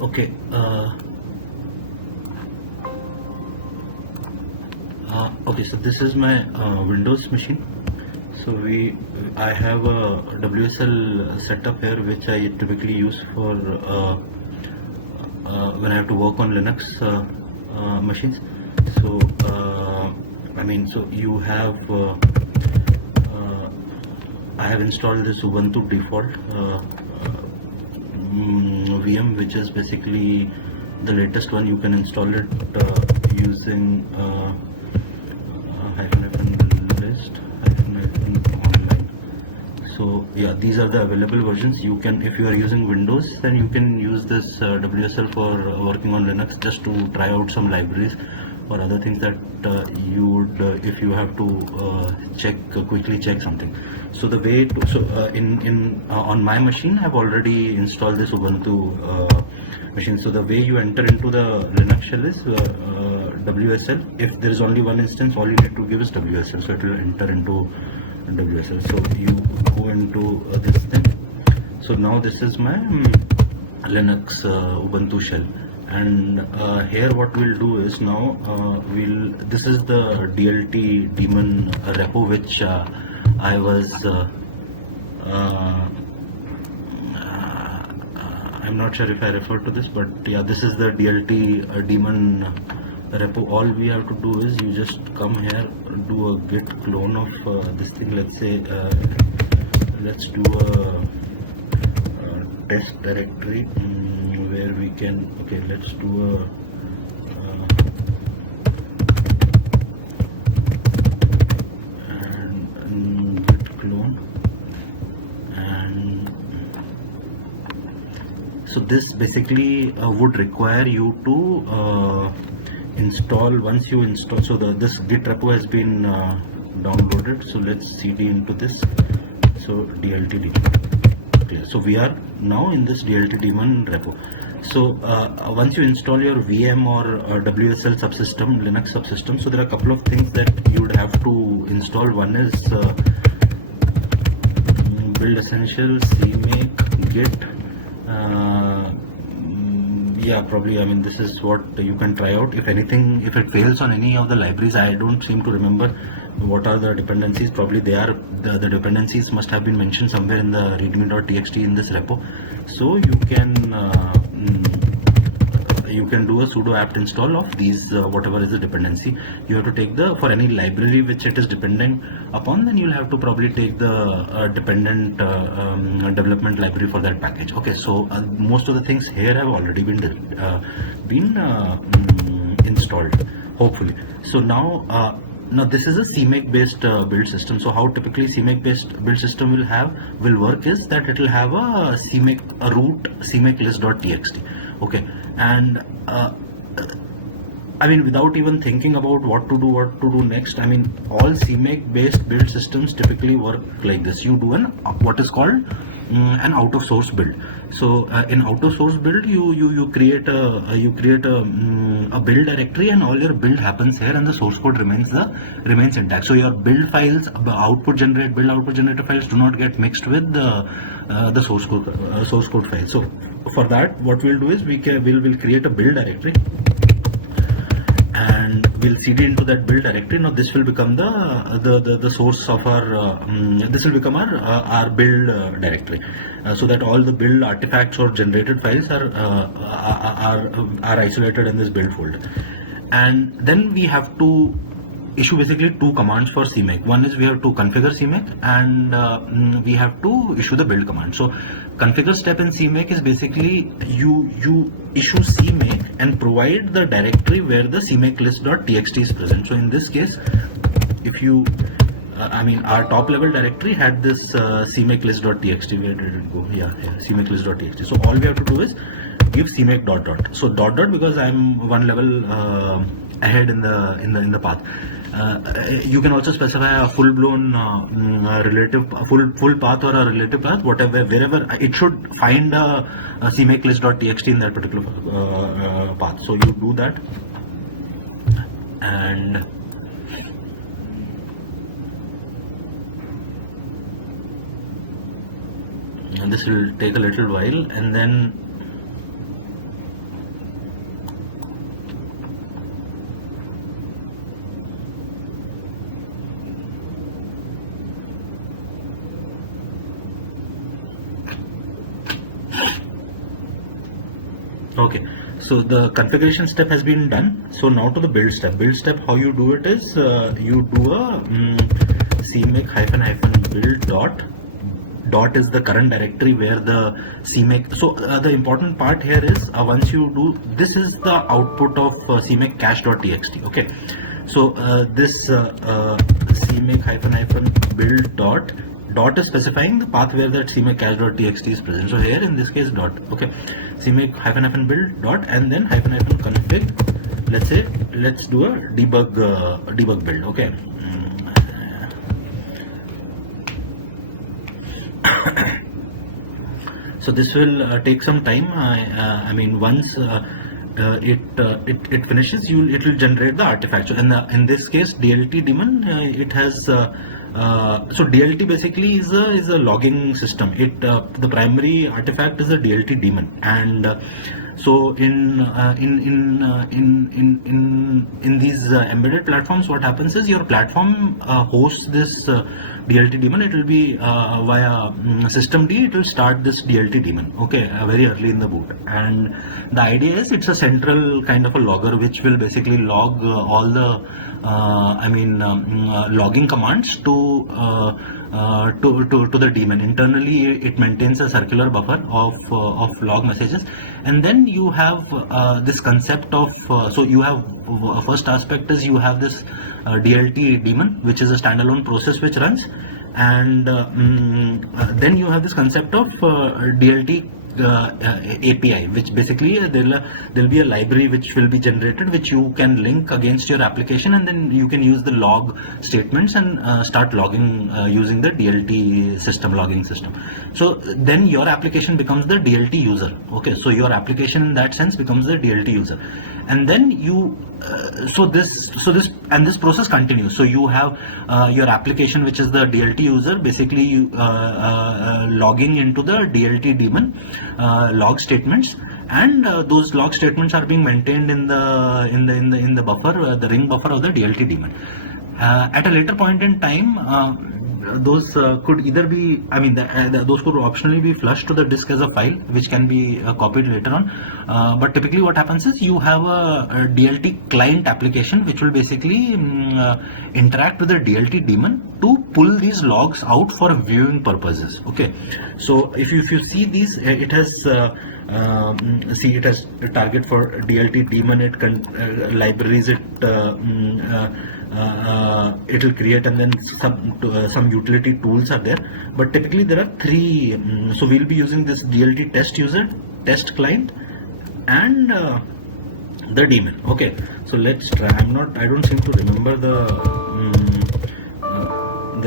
Okay. Okay, so this is my Windows machine. So I have a WSL setup here, which I typically use for when I have to work on Linux machines. So so you have I have installed this Ubuntu default VM, which is basically the latest one. You can install it using list online. So yeah, these are the available versions. You can, if you are using Windows, then you can use this WSL for working on Linux, just to try out some libraries or other things that you would if you have to quickly check something. So the way to, on my machine, I've already installed this Ubuntu machine. So the way you enter into the Linux shell is WSL. If there is only one instance, all you need to give is WSL, so it will enter into WSL. So you go into this thing. So now this is my Linux Ubuntu shell, and here what we'll do is, now this is the dlt-daemon repo, which I was I'm not sure if I referred to this, but yeah, this is the dlt-daemon repo. All we have to do is, you just come here, do a git clone of this thing. Let's say let's do a test directory where we can, okay, let's do a git clone. And so this basically would require you to install. Once you install, so this git repo has been downloaded. So let's cd into this. So dlt-daemon. Okay, so we are now in this dlt-daemon repo. So once you install your VM or WSL subsystem, Linux subsystem, so there are a couple of things that you would have to install. One is build essentials, cmake, git. Yeah, probably, this is what you can try out. If anything, if it fails on any of the libraries, I don't seem to remember what are the dependencies. Probably they are, the dependencies must have been mentioned somewhere in the readme.txt in this repo. So you can do a sudo apt install of these, whatever is the dependency. You have to take for any library which it is dependent upon, then you'll have to probably take the dependent development library for that package. Okay, so most of the things here have already been installed, hopefully. So now this is a CMake based build system. So how typically CMake based build system will work is that it will have a root CMake list.txt. Okay, and without even thinking about what to do next, all CMake based build systems typically work like this. You do what is called an out of source build. So in out of source build, you create a build directory, and all your build happens here, and the source code remains intact. So your build files, build output generator files, do not get mixed with the source code files. So for that, what we'll do is we'll create a build directory, and we'll cd into that build directory. Now this will become the source of our this will become our build directory, so that all the build artifacts or generated files are isolated in this build folder. And then we have to issue basically two commands for CMake. One is we have to configure CMake, and we have to issue the build command. So configure step in CMake is basically you issue CMake and provide the directory where the CMake list.txt is present. So in this case, if you our top level directory had this CMake list.txt. Where did it go? Yeah, CMake list.txt. So all we have to do is give CMake .. So .. because I'm one level ahead in the path. You can also specify a full-blown full path or a relative path, wherever it should find a CMake list.txt in that particular path. So you do that, and this will take a little while, and then Okay, so the configuration step has been done. So now to the build step. Build step, how you do it is you do a cmake --build dot is the current directory where the cmake. So the important part here is once you do this is the output of cmake cache.txt. Okay, so this cmake --build dot is specifying the path where that cmake cache.txt is present. So here in this case dot. Okay, cmake --build dot and then --config. Let's do a debug build. Okay. So this will take some time. I mean, once it finishes, it will generate the artifact. So in this case, dlt-daemon, it has so DLT basically is a logging system. The primary artifact is a dlt-daemon, and so in these embedded platforms, what happens is your platform hosts this dlt-daemon. It will be via systemd. It will start this dlt-daemon. Okay, very early in the boot, and the idea is it's a central kind of a logger which will basically log all the logging commands to the daemon. Internally, it maintains a circular buffer of log messages, and then you have this concept of so you have first aspect is you have this dlt-daemon, which is a standalone process which runs, and then you have this concept of dlt API, which basically there'll be a library which will be generated, which you can link against your application, and then you can use the log statements and start logging using the DLT system, logging system. So then your application becomes the DLT user. Okay, so your application in that sense becomes the DLT user, and then you this process continues. So you have your application, which is the DLT user, basically you logging into the DLT-daemon log statements, and those log statements are being maintained in the buffer, the ring buffer of the DLT-daemon. At a later point in time, those could either be, those could optionally be flushed to the disk as a file, which can be copied later on. But typically what happens is you have a DLT client application, which will basically interact with the DLT-daemon to pull these logs out for viewing purposes. Okay, so if you see these, it has it has a target for DLT-daemon. It libraries it. It will create, and then some utility tools are there, but typically there are three. So we'll be using this DLT test user, test client, and the daemon. Okay, so let's try. I don't seem to remember the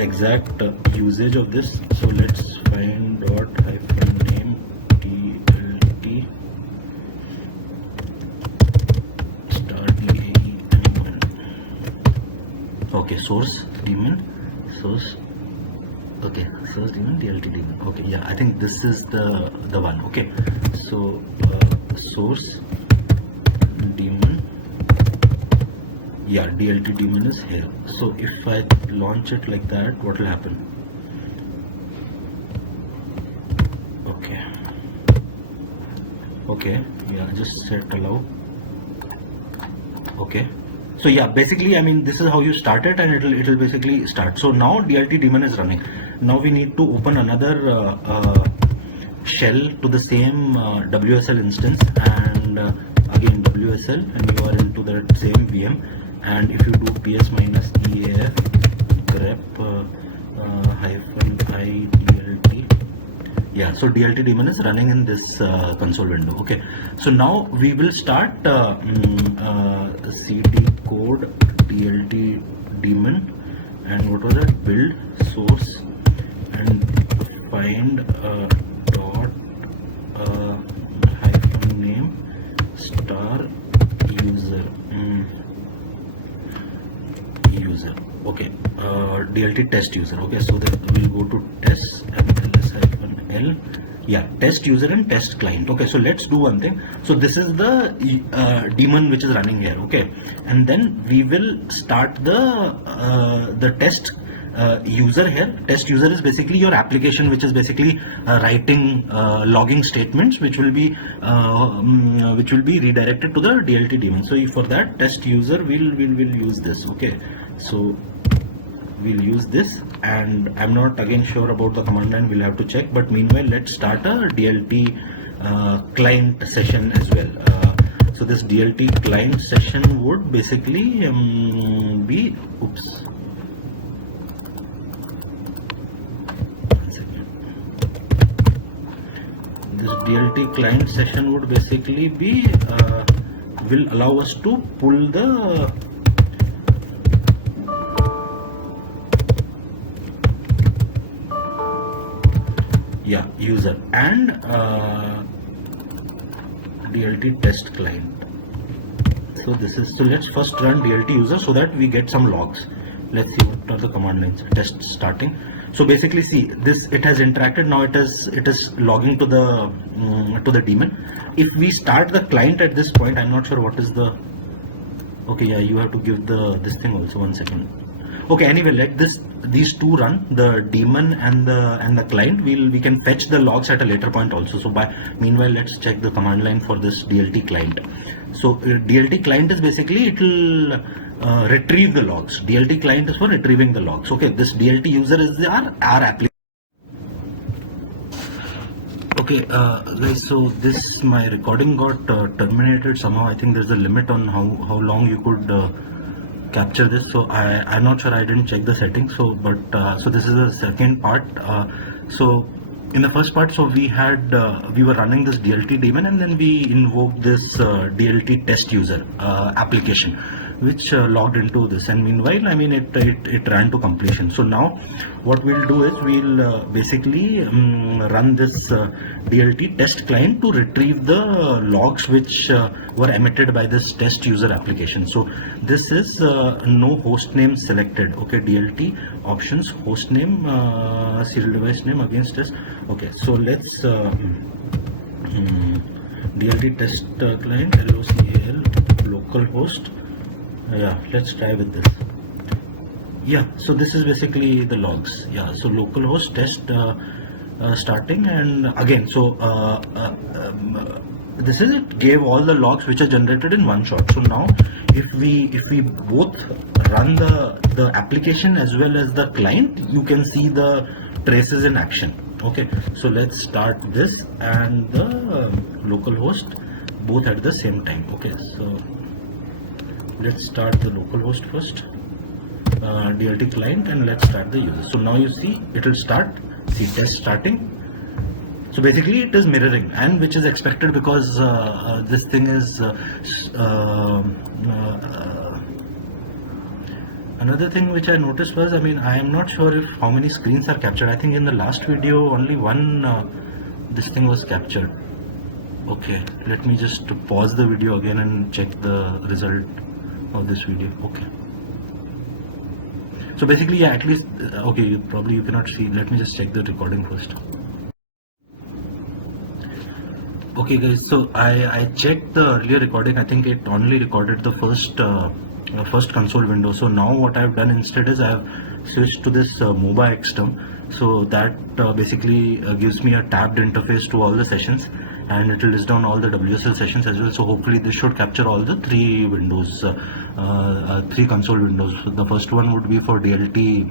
exact usage of this. So let's find --name dlt *daemon. Okay, source daemon, source. Okay, source daemon, dlt-daemon. Okay, yeah, I think this is the one. Okay, so source daemon. Yeah, dlt-daemon is here. So if I launch it like that, what will happen? Okay, yeah, just set allow. Okay, so yeah, basically, this is how you start it, and it'll basically start. So now dlt-daemon is running. Now we need to open another shell to the same WSL instance, and again WSL, and you are into that same VM. And if you do ps -eaf grep -i dlt, yeah, so dlt-daemon is running in this console window. Okay, so now we will start cd code dlt-daemon, and what was that? Build source and find dot -name user. Okay, DLT test user. Okay, so then we'll go to test and ls-l, yeah, test user and test client. Okay, so let's do one thing. So this is the daemon which is running here. Okay, and then we will start the test user here. Test user is basically your application, which is basically writing logging statements, which will be redirected to the dlt-daemon. So for that test user, we'll use this. Okay, so we'll use this, and I'm not again sure about the command line. We'll have to check. But meanwhile, let's start a DLT client session as well. So this DLT client session would basically be, oops, one second. This DLT client session would basically be will allow us to pull the user and DLT test client. So let's first run DLT user so that we get some logs. Let's see what are the command lines. Test starting. So basically, see this, it has interacted. Now it is logging to the daemon. If we start the client at this point, I'm not sure what is the, okay, yeah, you have to give this thing also. One second. Okay, anyway, let these two run, the daemon and the client. We can fetch the logs at a later point also. So meanwhile, let's check the command line for this DLT client. So DLT client is basically, it will retrieve the logs. DLT client is for retrieving the logs. Okay, this DLT user is our application. Okay, guys, so my recording got terminated somehow. I think there's a limit on how long you could capture this. So I'm not sure, I didn't check the settings. So so this is the second part. So in the first part, so we were running this DLT daemon, and then we invoked this DLT test user application, which logged into this, and meanwhile, I mean, it ran to completion. So now what we'll do is we'll basically run this DLT test client to retrieve the logs which were emitted by this test user application. So this is no host name selected. Okay, DLT options, host name, serial device name against test. Okay, so let's DLT test client local localhost. Yeah, let's try with this. Yeah, so this is basically the logs. Yeah, so localhost test starting, and again, so this is it, gave all the logs which are generated in one shot. So now if we both run the application as well as the client, you can see the traces in action. Okay, so let's start this and the localhost both at the same time. Okay, so let's start the localhost first, DLT client, and let's start the user. So now you see it will start. See, test starting. So basically it is mirroring, and which is expected because this thing is another thing which I noticed was, I mean, I am not sure if how many screens are captured. I think in the last video only one this thing was captured. Okay, let me just pause the video again and check the result of this video. Okay, so basically, yeah, at least okay, you cannot see. Let me just check the recording first. Okay guys, so I checked the earlier recording. I think it only recorded the first console window. So now what I've done instead is I've switched to this MOBA XTerm. So that basically gives me a tabbed interface to all the sessions, and it will list down all the WSL sessions as well. So hopefully this should capture all the three windows, three console windows. So the first one would be for DLT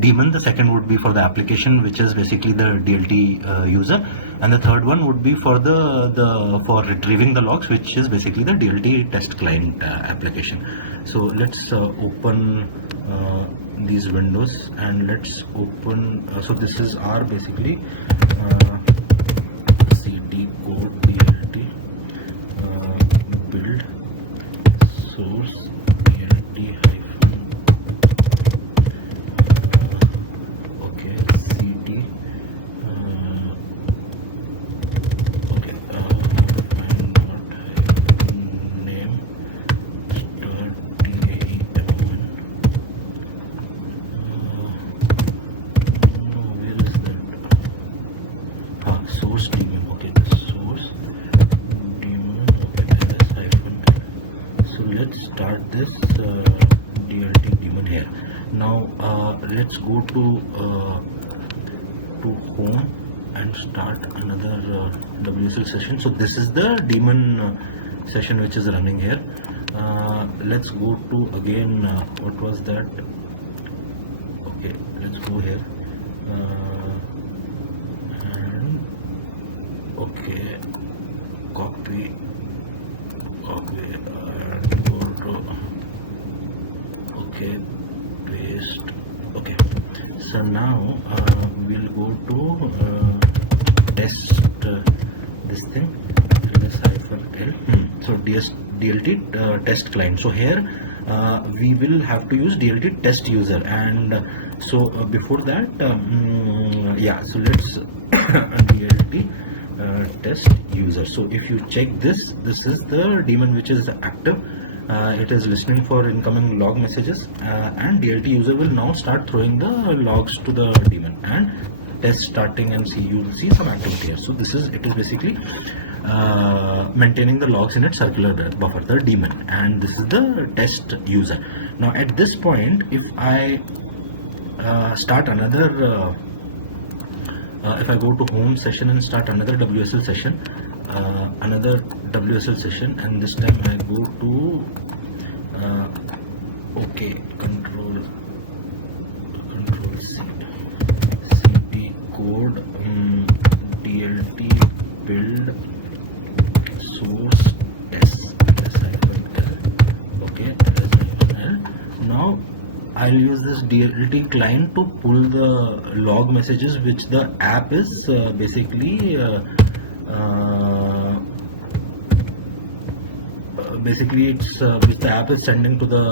daemon, the second would be for the application, which is basically the DLT user, and the third one would be for for retrieving the logs, which is basically the DLT test client application. So let's open these windows, and let's open so this is our basically cd code DLT build source DLT okay cd okay find dot name start dlet-daemon. Where is that? Source daemon. Okay, the source daemon. Okay, there is hyphen. So let's start this DLT daemon. daemon here. Now let's go to home and start another WSL session. So this is the daemon session which is running here. Let's go to again what was that? Okay, let's go here and okay, copy and go to okay, paste. Okay, so now we'll go to test this thing -l. So DLT test client. So here we will have to use DLT test user, and so before that yeah, so let's DLT test user. So if you check this is the daemon which is active. It is listening for incoming log messages, and DLT user will now start throwing the logs to the daemon, and test starting, and you will see some activity here. So it is basically maintaining the logs in its circular buffer, the daemon, and this is the test user. Now at this point, if I start another if I go to home session and start another WSL session, and this time I go to okay, control C, cp code dlt build source s okay, now I'll use this DLT client to pull the log messages which the app is basically it's which the app is sending to the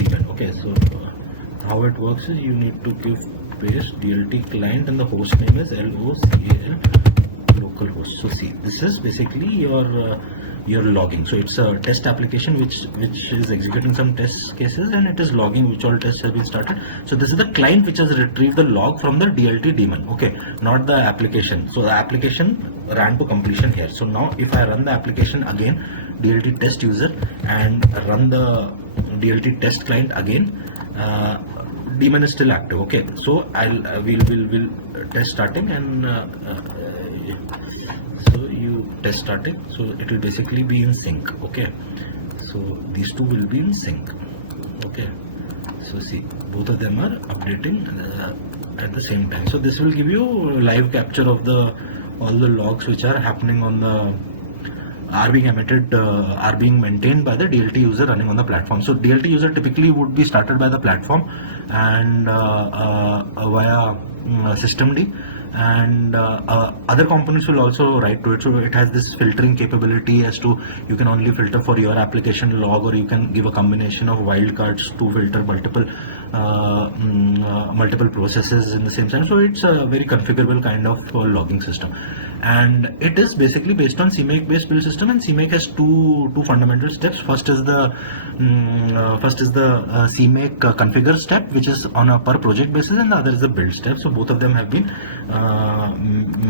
daemon. Okay, so how it works is you need to give paste DLT client and the host name is local localhost. So see, this is basically your logging. So it's a test application which is executing some test cases, and it is logging which all tests have been started. So this is the client which has retrieved the log from the DLT daemon, okay, not the application. So the application ran to completion here. So now if I run the application again, DLT test user, and run the DLT test client again, daemon is still active. Okay, so we'll test starting, and so you test starting, so it will basically be in sync. Okay, so these two will be in sync. Okay, so see, both of them are updating at the same time. So this will give you live capture of all the logs which are happening on the are being emitted, are being maintained by the DLT user running on the platform. So DLT user typically would be started by the platform and via systemd, and other components will also write to it. So it has this filtering capability as to you can only filter for your application log, or you can give a combination of wildcards to filter multiple processes in the same time. So it's a very configurable kind of logging system, and it is basically based on CMake based build system, and CMake has two fundamental steps. First is the CMake configure step, which is on a per project basis, and the other is the build step. So both of them have been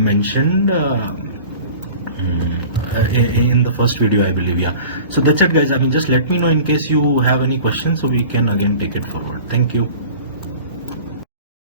mentioned in the first video, I believe. Yeah, so that's it, guys. I mean, just let me know in case you have any questions, so we can again take it forward. Thank you.